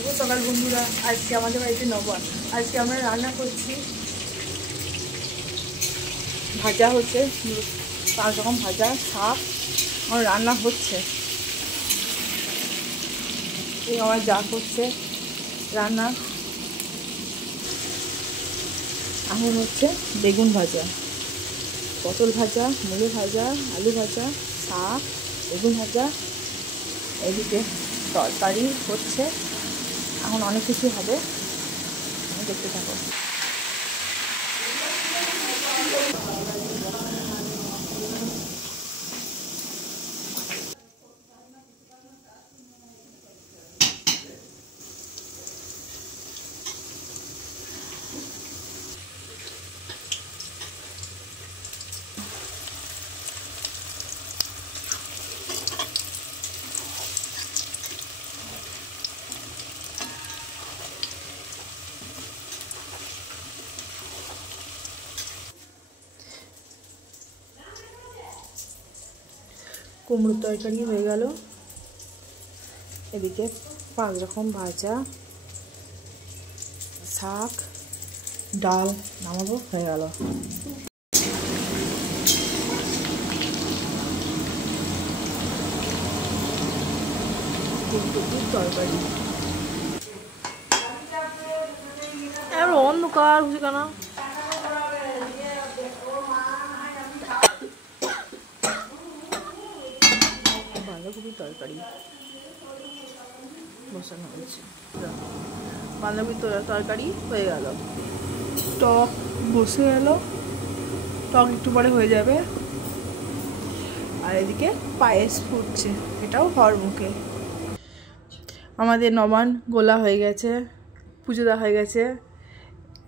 শুভ সকাল বন্ধুরা। আজকে আমাদের বাড়িতে নবান। আজকে আমরা রান্না করছি, ভাজা হচ্ছে, 5 রকম ভাজা, শাক আমার রান্না হচ্ছে। এই আমার যা করছে রান্না। এখন হচ্ছে বেগুন ভাজা, পটল ভাজা, মূলো ভাজা, আলু ভাজা, শাক, বেগুন ভাজা, এদিকে তরকারি হচ্ছে। এখন অনেক কিছু হবে, দেখতে থাকো। কুমড়োর তরকারি হয়ে গেল, এদিকে 5 রকম ভাজা, শাক, ডাল নামাবো, হয়ে গেল। ফুলকপির তরকারি। আর অন্ধকার বুঝে কেন? বাঁধাকপির তরকারি বসানো হয়েছে। বাঁধাকপির তরকারি হয়ে গেল। টক বসে গেল, টক একটু পরে হয়ে যাবে। আর এদিকে পায়েস ফুটছে, এটাও হওয়ার মুখে। আমাদের নবান গোলা হয়ে গেছে, পুজো দেওয়া হয়ে গেছে।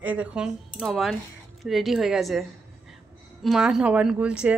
এই দেখুন নবান রেডি হয়ে গেছে, মা নবান গুলছে।